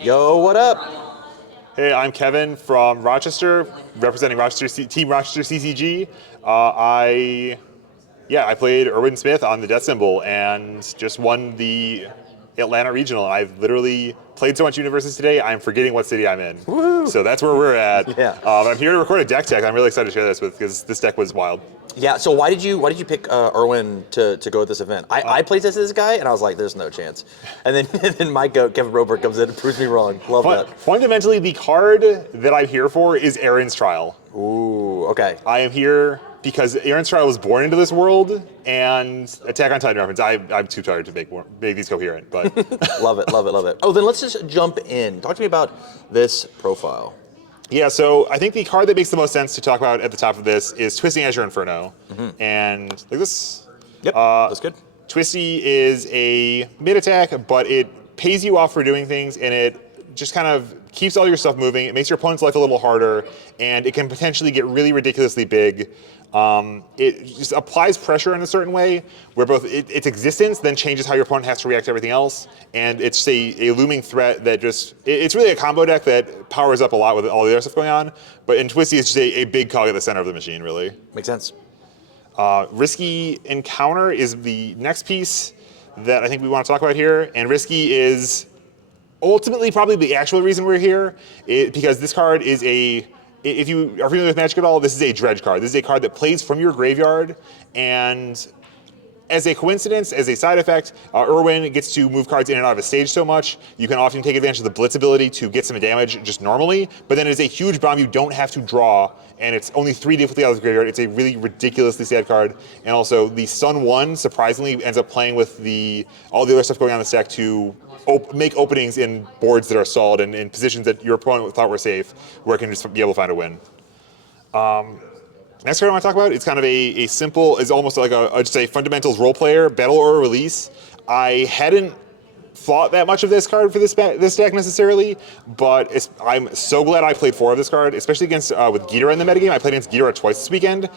Yo, what up? Hey, I'm Kevin from Rochester, representing Team Rochester CCG. I played Erwin Smith on the Death Symbol and just won the Atlanta Regional. I've literally played so much UniVersus today, I'm forgetting what city I'm in. Woo. So that's where we're at. Yeah. I'm here to record a deck tech. I'm really excited to share this with because this deck was wild. Yeah. So why did you pick Erwin to go to this event? I played this guy and I was like, there's no chance. And then my goat Kevin Broberg comes in and proves me wrong. Love that. Fundamentally, the card that I'm here for is Erin's Trial. Ooh. Okay. I am here because Erin's Trial was born into this world, and Attack on Titan reference. I'm too tired to make these coherent, but Love it. Oh, then let's just jump in. Talk to me about this profile. yeah. So I think the card that makes the most sense to talk about at the top of this is Twisty Azure Inferno, and like this. Yep. That's good. Twisty is a mid attack, but it pays you off for doing things, and it just kind of keeps all your stuff moving. It makes your opponent's life a little harder, and it can potentially get really ridiculously big. It just applies pressure in a certain way, where both its existence then changes how your opponent has to react to everything else, and it's a looming threat that it's really a combo deck that powers up a lot with all the other stuff going on, but in Twisty it's just a big cog at the center of the machine, really. Makes sense. Risky Encounter is the next piece that I think we want to talk about here, and Risky is ultimately probably the actual reason we're here, because this card is if you are familiar with Magic at all, this is a dredge card. This is a card that plays from your graveyard, and as a coincidence, as a side effect, Erwin gets to move cards in and out of a stage so much, you can often take advantage of the Blitz ability to get some damage just normally, but then it is a huge bomb you don't have to draw, and it's only 3 difficulty out of the graveyard. It's a really ridiculously sad card, and also the Sun 1 surprisingly ends up playing with all the other stuff going on in the stack to make openings in boards that are stalled and in positions that your opponent thought were safe, where it can just be able to find a win. Next card I want to talk about, it's kind of a simple, it's almost like just a fundamentals role player, battle or release. I hadn't thought that much of this card for this deck necessarily, but I'm so glad I played 4 of this card, especially against with Ghidorah in the metagame. I played against Ghidorah twice this weekend.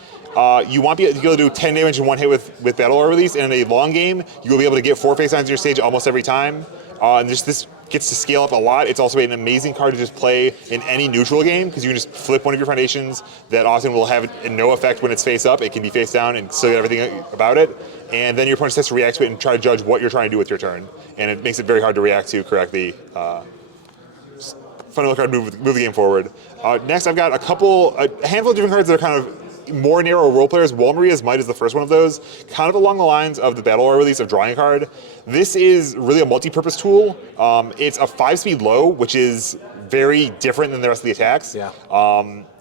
You want to be able to do 10 damage in one hit with battle or release, and in a long game, you will be able to get 4 face signs on your stage almost every time. And this gets to scale up a lot. It's also an amazing card to just play in any neutral game, because you can just flip one of your foundations that often will have no effect when it's face up. It can be face down and still get everything about it. And then your opponent has to react to it and try to judge what you're trying to do with your turn. And it makes it very hard to react to correctly. Fundamental card move the game forward. Next, I've got a handful of different cards that are kind of more narrow role players. Walmaria's Might is the first one of those, kind of along the lines of the battle or release of drawing a card. This is really a multi-purpose tool. It's a 5-speed low, which is very different than the rest of the attacks. Yeah.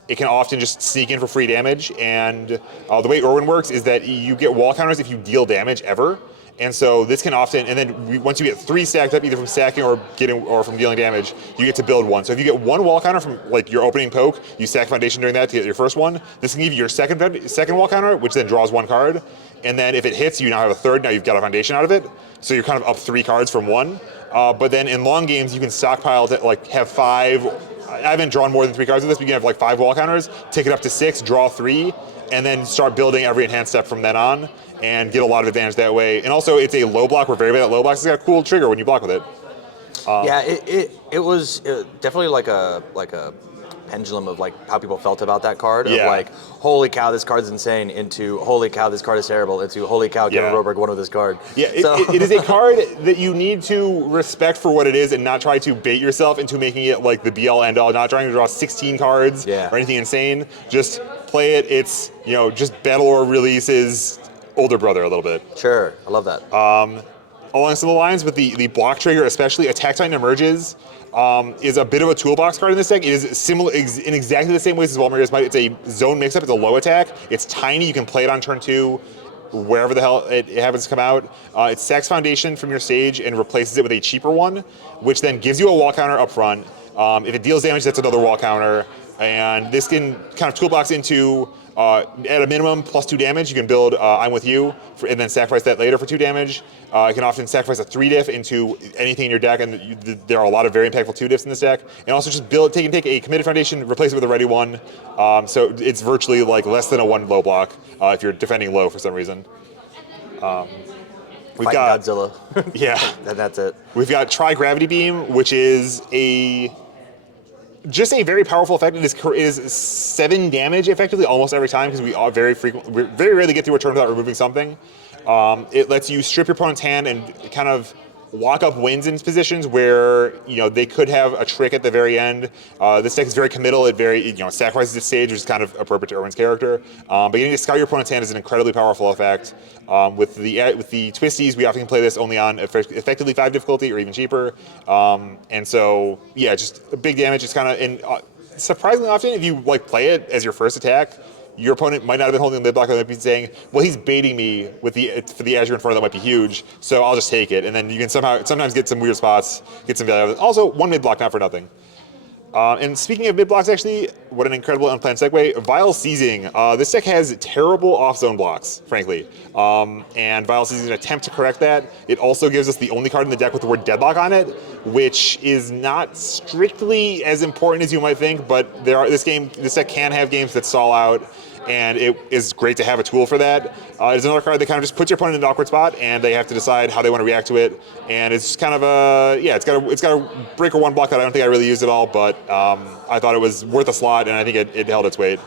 It can often just sneak in for free damage, and the way Erwin works is that you get wall counters if you deal damage ever. And so this can often, and then once you get 3 stacked up, either from stacking or from dealing damage, you get to build 1. So if you get 1 wall counter from like your opening poke, you stack foundation during that to get your first one. This can give you your second wall counter, which then draws 1 card. And then if it hits, you now have a third. Now you've got a foundation out of it. So you're kind of up 3 cards from 1. But then in long games, you can stockpile to like have 5. I haven't drawn more than 3 cards of this, but you can have like 5 wall counters, take it up to 6, draw 3, and then start building every enhanced step from then on, and get a lot of advantage that way. And also, it's a low block. We're very bad at low blocks. It's got a cool trigger when you block with it. Yeah, it was definitely like a pendulum of like how people felt about that card. Yeah. Of like, holy cow, this card's insane, into holy cow, this card is terrible, into holy cow, Kevin Broberg won with this card. Yeah, it is a card that you need to respect for what it is and not try to bait yourself into making it like the be-all end-all, not trying to draw 16 cards or anything insane. Just play it. It's, just battle or releases older brother a little bit. Sure, I love that. Along some of the lines with the block trigger, especially Attack Titan Emerges is a bit of a toolbox card in this deck. It is similar in exactly the same ways as Walmaria's Might. It's a zone mix-up. It's a low attack. It's tiny. You can play it on turn 2, wherever the hell it happens to come out. It sacks foundation from your stage and replaces it with a cheaper one, which then gives you a wall counter up front. If it deals damage, that's another wall counter. And this can kind of toolbox into, at a minimum, +2 damage. You can build I'm With You, and then sacrifice that later for 2 damage. You can often sacrifice a 3 diff into anything in your deck, and there are a lot of very impactful 2 diffs in this deck. And also just take a committed foundation, replace it with a ready one. So it's virtually like less than a 1 low block if you're defending low for some reason. We've Fighting got Godzilla. Yeah. And that's it. We've got Try Gravity Beam, which is just a very powerful effect. It is 7 damage effectively almost every time, because we very rarely get through a turn without removing something. It lets you strip your opponent's hand and kind of lock up wins in positions where they could have a trick at the very end. This deck is very committal. It sacrifices its stage, which is kind of appropriate to Erwin's character. But getting to scout your opponent's hand is an incredibly powerful effect. With the Twisties, we often can play this only on effectively 5 difficulty or even cheaper. And so yeah, just a big damage. It's kind of surprisingly often, if you play it as your first attack, your opponent might not have been holding the midblock, they might be saying, well, he's baiting me for the Azure Inferno that might be huge, so I'll just take it. And then you can sometimes get some weird spots, get some value out of it. Also, 1 midblock, not for nothing. And speaking of mid-blocks, actually, what an incredible unplanned segue. Vile Seizing. This deck has terrible off-zone blocks, frankly. And Vile Seizing is an attempt to correct that. It also gives us the only card in the deck with the word Deadlock on it, which is not strictly as important as you might think, but this deck can have games that stall out, and it is great to have a tool for that. It's another card that kind of just puts your opponent in an awkward spot, and they have to decide how they want to react to it. And it's kind of it's got a break or 1 block that I don't think I really used at all, but I thought it was worth a slot, and I think it held its weight.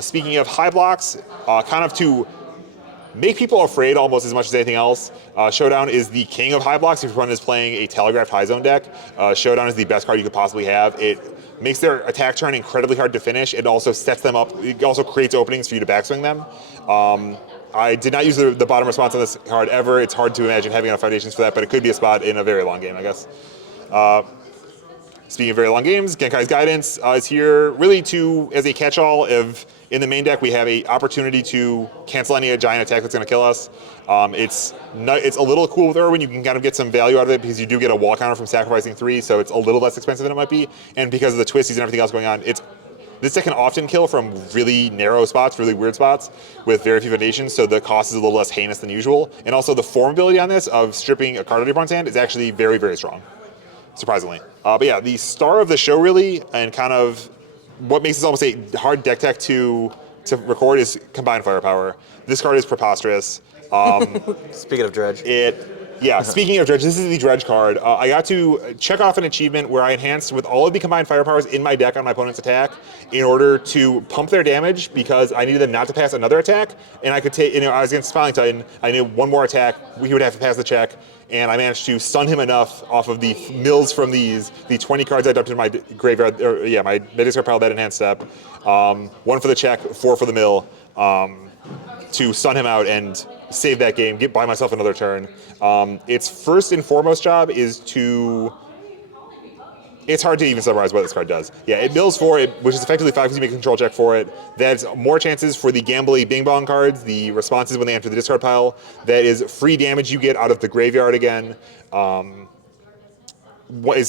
Speaking of high blocks, kind of to make people afraid almost as much as anything else, Showdown is the king of high blocks. If your opponent is playing a telegraphed high zone deck, Showdown is the best card you could possibly have. It makes their attack turn incredibly hard to finish. It also sets them up. It also creates openings for you to backswing them. I did not use the bottom response on this card ever. It's hard to imagine having enough foundations for that, but it could be a spot in a very long game, I guess. Speaking of very long games, Genkai's Guidance is here really as a catch-all. In the main deck, we have an opportunity to cancel any giant attack that's going to kill us. It's a little cool with Erwin. You can kind of get some value out of it because you do get a wall counter from sacrificing 3, so it's a little less expensive than it might be. And because of the twisties and everything else going on, this deck can often kill from really narrow spots, really weird spots, with very few foundations, so the cost is a little less heinous than usual. And also the formability on this of stripping a card out of your opponent's hand is actually very, very strong, surprisingly. But yeah, the star of the show really, and kind of what makes this almost a hard deck tech to record, is Combined Firepower. This card is preposterous. Speaking of Dredge. Speaking of Dredge, this is the Dredge card. I got to check off an achievement where I enhanced with all of the combined firepowers in my deck on my opponent's attack in order to pump their damage, because I needed them not to pass another attack, and I could take, I was against Smiling Titan, I needed 1 more attack, he would have to pass the check, and I managed to stun him enough off of the mills from the 20 cards I dumped in my graveyard, my discard pile that enhanced step. 1 for the check, 4 for the mill, to stun him out and save that game, buy myself another turn. Its first and foremost job is to... It's hard to even summarize what this card does. Yeah, it mills 4, which is effectively 5 because you make a control check for it. That's more chances for the gambly Bing Bong cards, the responses when they enter the discard pile. That is free damage you get out of the graveyard again. As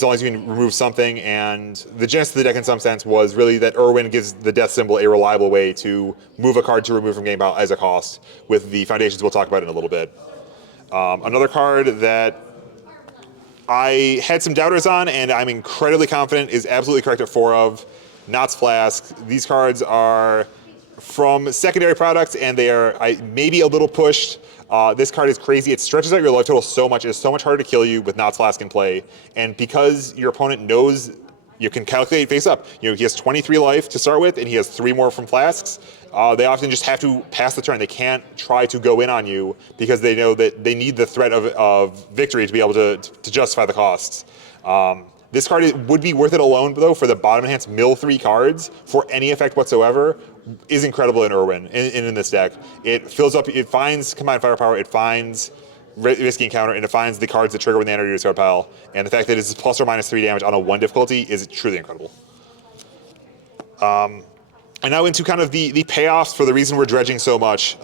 long as you can remove something, and the genesis of the deck in some sense was really that Erwin gives the death symbol a reliable way to move a card to remove from game pile as a cost, with the foundations we'll talk about in a little bit. Another card that I had some doubters on, and I'm incredibly confident is absolutely correct at 4 of, Knott's Flask. These cards are from secondary products, and they are maybe a little pushed. This card is crazy. It stretches out your life total so much. It's so much harder to kill you with Knott's Flask in play. And because your opponent knows, you can calculate face up. He has 23 life to start with, and he has 3 more from Flasks. They often just have to pass the turn. They can't try to go in on you because they know that they need the threat of victory to be able to justify the costs. This card would be worth it alone, though, for the bottom enhanced mill 3 cards for any effect whatsoever. Is incredible in Erwin in this deck. It fills up, it finds Combined Firepower, it finds Risky Encounter, and it finds the cards that trigger when they enter your discard pile. And the fact that it's plus or minus 3 damage on a 1 difficulty is truly incredible. And now into kind of the payoffs for the reason we're dredging so much.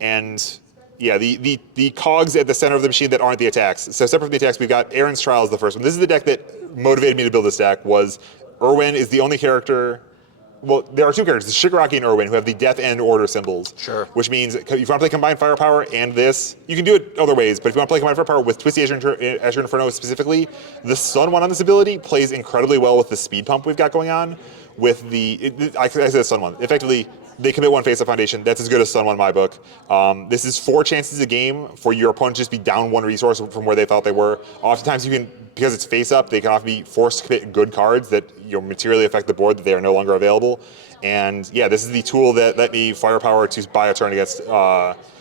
And yeah, the cogs at the center of the machine that aren't the attacks. So separate from the attacks, we've got Aron's Trials, the first one. This is the deck that motivated me to build this deck. Was Erwin is the only character. Well, there are 2 characters, Shigaraki and Erwin, who have the death and order symbols. Sure. Which means if you want to play Combined Firepower and this, you can do it other ways, but if you want to play Combined Firepower with Twisty Azure Inferno specifically, the Sun one on this ability plays incredibly well with the speed pump we've got going on. With I said Sun one. Effectively, they commit 1 face-up foundation. That's as good as stun 1 in my book. This is 4 chances a game for your opponent to just be down 1 resource from where they thought they were. Oftentimes you can, because it's face-up, they can often be forced to commit good cards that materially affect the board that they are no longer available. And yeah, this is the tool that let me firepower to buy a turn against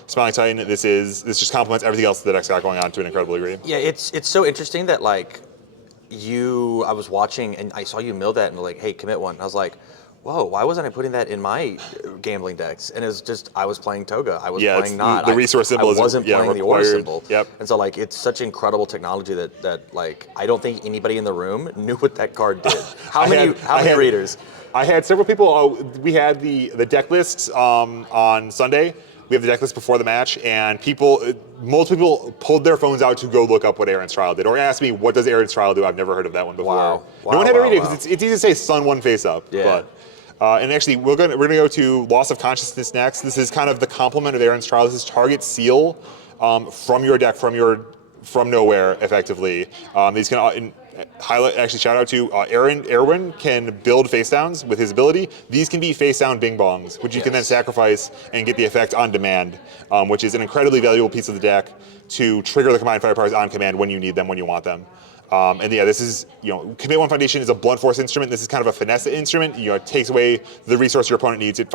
Smiling Titan. This just complements everything else that the deck's got going on to an incredible degree. Yeah, it's so interesting that like I was watching and I saw you mill that and like, hey, commit 1. And I was like, whoa, why wasn't I putting that in my gambling decks? And it was just, I was playing Toga. I was playing not. The resource symbol I wasn't playing the order symbol. Yep. And so like, it's such incredible technology that like, I don't think anybody in the room knew what that card did. How many readers? I had several people, we had the deck lists on Sunday. We have the deck list before the match, and multiple people pulled their phones out to go look up what Erin's Trial did, or asked me, what does Erin's Trial do? I've never heard of that one before. Wow. No one had to read it, because it's easy to say stun 1 face up. Yeah. But, and actually, we're gonna go to Loss of Consciousness next. This is kind of the complement of Erin's Trial. This is target seal from your deck, from nowhere, effectively. These can shout out to Erwin can build face downs with his ability. These can be face down bing bongs, which you can then sacrifice and get the effect on demand, which is an incredibly valuable piece of the deck to trigger the combined firepowers on command when you need them, when you want them. And yeah, this is, commit 1 foundation is a blunt force instrument. This is kind of a finesse instrument. It takes away the resource your opponent needs. It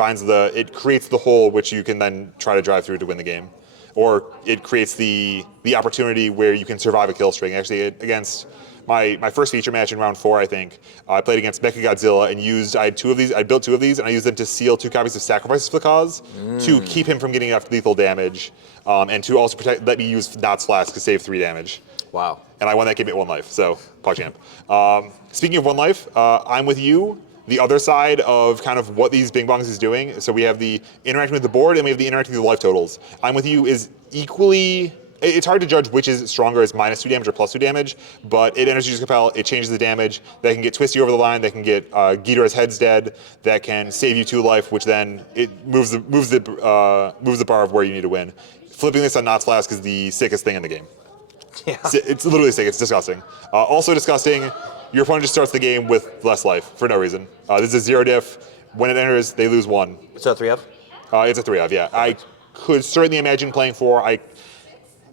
creates the hole which you can then try to drive through to win the game. Or it creates the opportunity where you can survive a kill string. Actually, against my first feature match in round 4, I think, I played against Mechagodzilla and I built 2 of these, and I used them to seal 2 copies of Sacrifices for the Cause to keep him from getting enough lethal damage, and to also let me use Knots Flask to save 3 damage. Wow. And I won that game at 1 life, so PogChamp. Speaking of 1 life, I'm with you. The other side of kind of what these Bing Bongs is doing, so we have the interacting with the board and we have the interacting with the life totals. I'm with you is equally, it's hard to judge which is stronger as -2 damage or +2 damage, but it Energy Compel, it changes the damage. That can get Twisty over the line, that can get Ghidorah's head's dead, that can save you 2 life, which then it moves the bar of where you need to win. Flipping this on Knots Flask is the sickest thing in the game. Yeah. It's literally sick, it's disgusting. Also disgusting, your opponent just starts the game with less life for no reason. This is 0 diff. When it enters, they lose 1. Is that 3 of? It's a 3 of, yeah. I could certainly imagine playing 4. I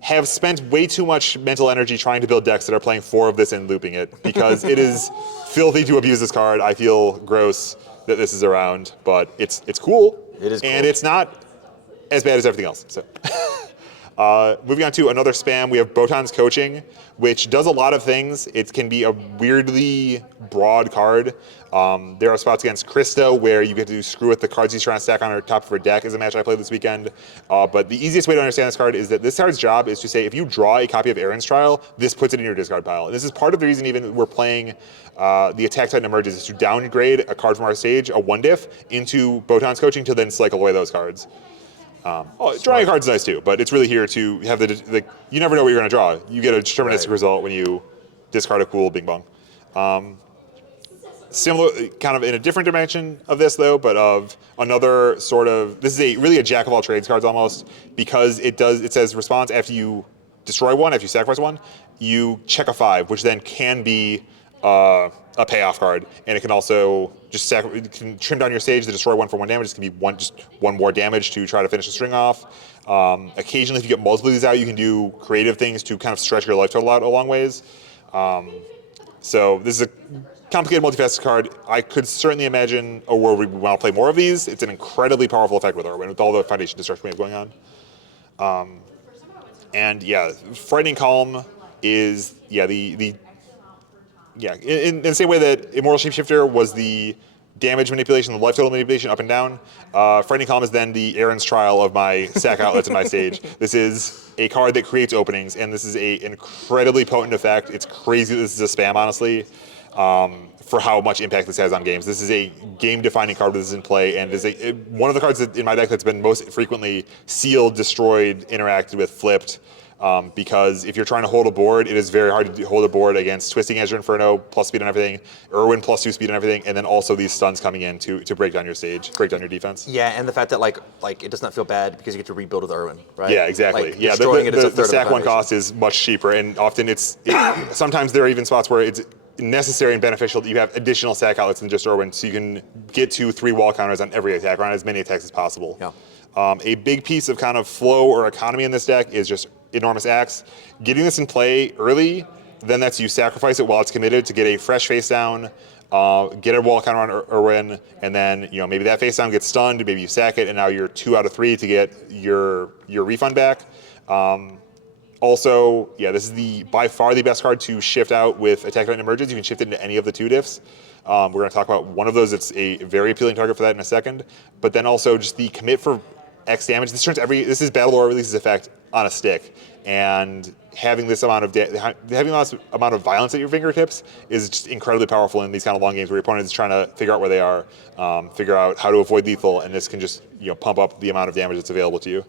have spent way too much mental energy trying to build decks that are playing 4 of this and looping it, because it is filthy to abuse this card. I feel gross that this is around, but it's cool. It is cool. And it's not as bad as everything else. So. Moving on to another spam, we have Botons Coaching, which does a lot of things. It can be a weirdly broad card. There are spots against Krista where you get to screw with the cards he's trying to stack on her top of her deck, is a match I played this weekend. But the easiest way to understand this card is that this card's job is to say, if you draw a copy of Erin's Trial, this puts it in your discard pile. And this is part of the reason even we're playing the Attack Titan Emerges, is to downgrade a card from our stage, a 1 diff, into Botons Coaching to then cycle away those cards. Drawing a card's nice too, but it's really here to have you never know what you're going to draw. You get a deterministic result when you discard a cool Bing Bong. Similar, kind of in a different dimension of this though, but of another sort of, this is really a jack of all trades cards almost, because it says response after you destroy 1, after you sacrifice 1, you check a 5, which then can be a payoff card, and it can also just it can trim down your stage to destroy 1 for 1 damage. It can be just 1 more damage to try to finish the string off. Occasionally, if you get multiple of these out, you can do creative things to kind of stretch your life total out a long ways. So this is a complicated, multifaceted card. I could certainly imagine a world where we want to play more of these. It's an incredibly powerful effect with Erwin, with all the foundation destruction we have going on. And yeah, Frightening Calm is in the same way that Immortal Shapeshifter was the damage manipulation, the life total manipulation up and down, Frightening Calm is then the Erin's Trial of my sack outlets in my stage. This is a card that creates openings, and this is an incredibly potent effect. It's crazy that this is a spam, honestly, for how much impact this has on games. This is a game-defining card that is in play, and is one of the cards in my deck that's been most frequently sealed, destroyed, interacted with, flipped. Because if you're trying to hold a board, it is very hard to hold a board against Twisting Azure Inferno, plus speed and everything, Erwin plus 2 speed and everything, and then also these stuns coming in to break down your stage, break down your defense. Yeah, and the fact that like it does not feel bad because you get to rebuild with Erwin, right? Yeah, exactly. Like, yeah, the sack 1 cost is much cheaper, and often sometimes there are even spots where necessary and beneficial that you have additional sack outlets than just Erwin, so you can get to 3 wall counters on every attack, or on as many attacks as possible. Yeah. A big piece of kind of flow or economy in this deck is just enormous axe. Getting this in play early, then that's you sacrifice it while it's committed to get a fresh face down, get a wall counter on Erwin, and then maybe that face down gets stunned, maybe you sack it, and now you're 2 out of 3 to get your refund back. Also, yeah, this is by far the best card to shift out with Attack Titan Emerges. You can shift it into any of the 2 diffs. We're going to talk about one of those. It's a very appealing target for that in a second. But then also just the commit for X damage. This is Battle Lore releases effect on a stick, and having this amount of violence at your fingertips is just incredibly powerful in these kind of long games where your opponent is trying to figure out where they are, figure out how to avoid lethal, and this can just pump up the amount of damage that's available to you.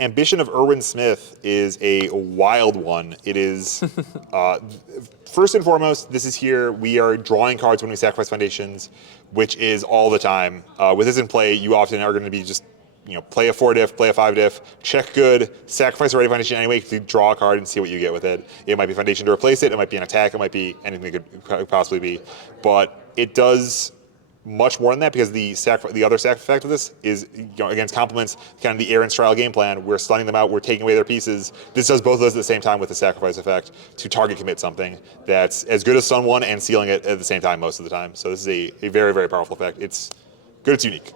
Ambition of Erwin Smith is a wild one. It is, first and foremost, this is here. We are drawing cards when we sacrifice foundations, which is all the time. With this in play, you often are going to be just, play a 4 diff, play a 5 diff, check good, sacrifice a ready foundation anyway to draw a card and see what you get with it. It might be foundation to replace it. It might be an attack. It might be anything it could possibly be. But it does much more than that, because the other sack effect of this is, against complements kind of the Irin style game plan. We're stunning them out, we're taking away their pieces. This does both of those at the same time with the sacrifice effect to target commit something that's as good as stun 1 and sealing it at the same time most of the time. So this is a very, very powerful effect. It's good, it's unique.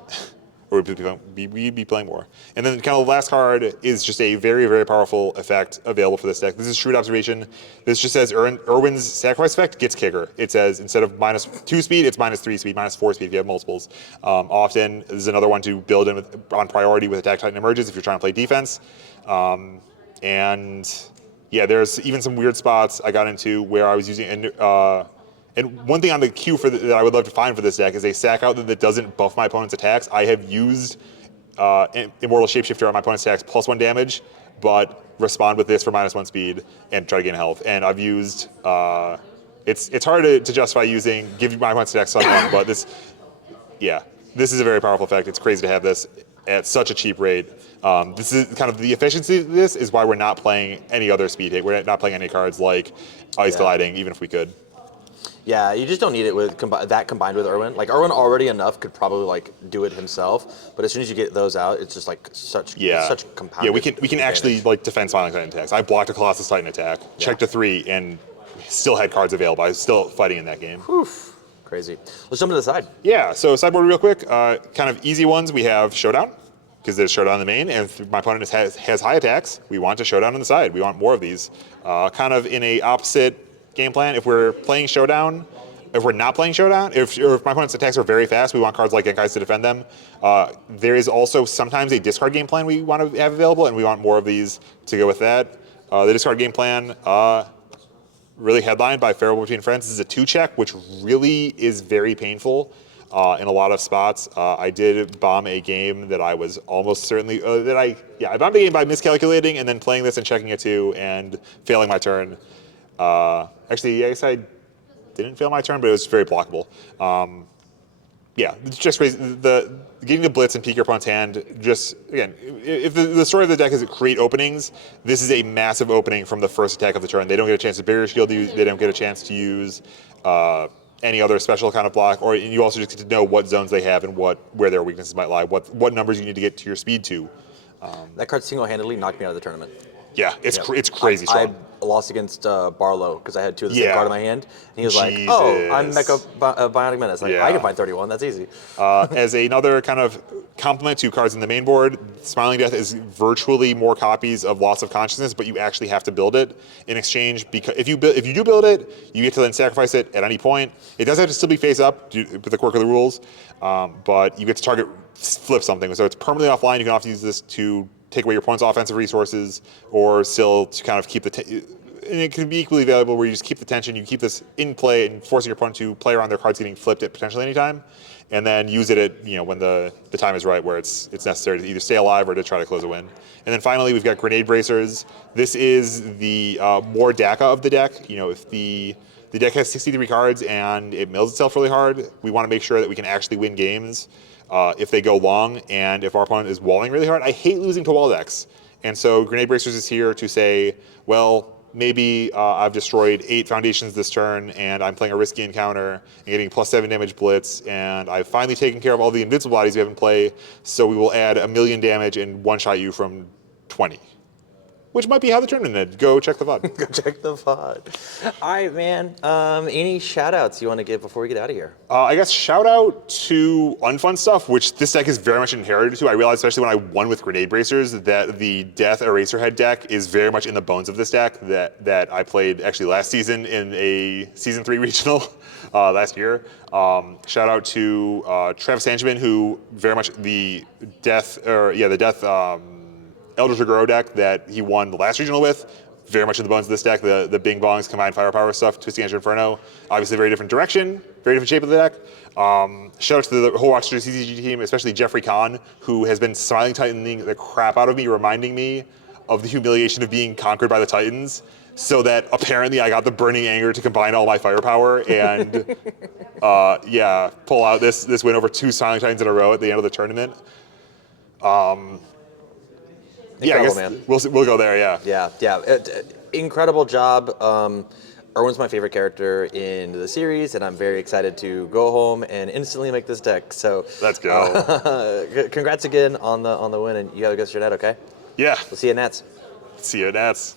Or we'd be playing more. And then kind of the last card is just a very, very powerful effect available for this deck. This is Shrewd Observation. This just says Erwin's sacrifice effect gets kicker. It says instead of -2 speed, it's -3 speed, -4 speed if you have multiples. Often, this is another one to build in on priority with Attack Titan Emerges if you're trying to play defense. And yeah, there's even some weird spots I got into where I was using and one thing on the queue that I would love to find for this deck is a sack out that doesn't buff my opponent's attacks. I have used Immortal Shapeshifter on my opponent's attacks +1 damage, but respond with this for -1 speed and try to gain health. And I've used, it's hard to justify using, give my opponent's attacks +1, but this is a very powerful effect. It's crazy to have this at such a cheap rate. This is kind of the efficiency of this is why we're not playing any other speed hit. We're not playing any cards like Ice Gliding, even if we could. Yeah, you just don't need it with that combined with Erwin. Like Erwin already enough could probably do it himself, but as soon as you get those out, it's just such compounded. Yeah, we can actually defend Smiling Titan attacks. I blocked a Colossus Titan attack, checked a 3, and still had cards available. I was still fighting in that game. Whew. Crazy. Let's jump to the side. Yeah, so sideboard real quick. Kind of easy ones. We have Showdown, because there's Showdown in the main, and if my opponent has high attacks, we want to Showdown on the side. We want more of these. Kind of in a opposite game plan, if we're playing Showdown, if we're not playing Showdown, if my opponent's attacks are very fast, we want cards like Genkais to defend them. There is also sometimes a discard game plan we want to have available, and we want more of these to go with that. The discard game plan, really headlined by Farewell Between Friends, this is a 2-check, which really is very painful in a lot of spots. I did bomb a game that I was almost certainly, I bombed a game by miscalculating and then playing this and checking it too and failing my turn. Actually, I guess I didn't fail my turn, but it was very blockable. It's just crazy. Getting the blitz and peek your opponent's hand, just, again, if the story of the deck is create openings, this is a massive opening from the first attack of the turn. They don't get a chance to barrier shield you, they don't get a chance to use any other special kind of block, or you also just get to know what zones they have and where their weaknesses might lie, what numbers you need to get to your speed to. That card single-handedly knocked me out of the tournament. Yeah, it's crazy strong. I lost against Barlow because I had 2 of the same card in my hand. And he was like, oh, I'm Mecha Bionic Menace. I can find 31, that's easy. As another kind of complement to cards in the main board, Smiling Death is virtually more copies of Loss of Consciousness, but you actually have to build it in exchange, because if you do build it, you get to then sacrifice it at any point. It does have to still be face up with the quirk of the rules, but you get to target flip something. So it's permanently offline. You can often use this to take away your opponent's offensive resources, or still to kind of keep and it can be equally valuable where you just keep the tension, you keep this in play and forcing your opponent to play around their cards getting flipped at potentially any time, and then use it at when the time is right, where it's necessary to either stay alive or to try to close a win. And then finally, we've got Grenade Bracers. This is the more DACA of the deck. If the deck has 63 cards and it mills itself really hard, we want to make sure that we can actually win games if they go long, and if our opponent is walling really hard. I hate losing to wall decks. And so Grenade Bracers is here to say, well, maybe I've destroyed 8 foundations this turn, and I'm playing a risky encounter and getting +7 damage blitz, and I've finally taken care of all the invincible bodies we have in play, so we will add 1,000,000 damage and one-shot you from 20. Which might be how the tournament ended. Go check the VOD. Go check the VOD. All right, man. Any shout-outs you want to give before we get out of here? I guess shout out to Unfun Stuff, which this deck is very much inherited to. I realized, especially when I won with Grenade Bracers, that the Death Eraserhead deck is very much in the bones of this deck that I played actually last season in a Season 3 regional last year. Shout out to Travis Sanchman, who very much the Death Elder Tagoro deck that he won the last regional with, very much in the bones of this deck. The Bing Bongs, combined firepower stuff, Twisty Angel Inferno. Obviously, very different direction, very different shape of the deck. Shout out to the whole Rockstar CCG team, especially Jeffrey Kahn, who has been smiling Titaning the crap out of me, reminding me of the humiliation of being conquered by the Titans, so that apparently I got the burning anger to combine all my firepower and pull out this win over 2 Smiling Titans in a row at the end of the tournament. I guess man. We'll go there. Yeah. Incredible job. Erwin's my favorite character in the series, and I'm very excited to go home and instantly make this deck. So let's go. Congrats again on the win, and you gotta go to your net, okay? Yeah. We'll see you at Nats. See you at Nats.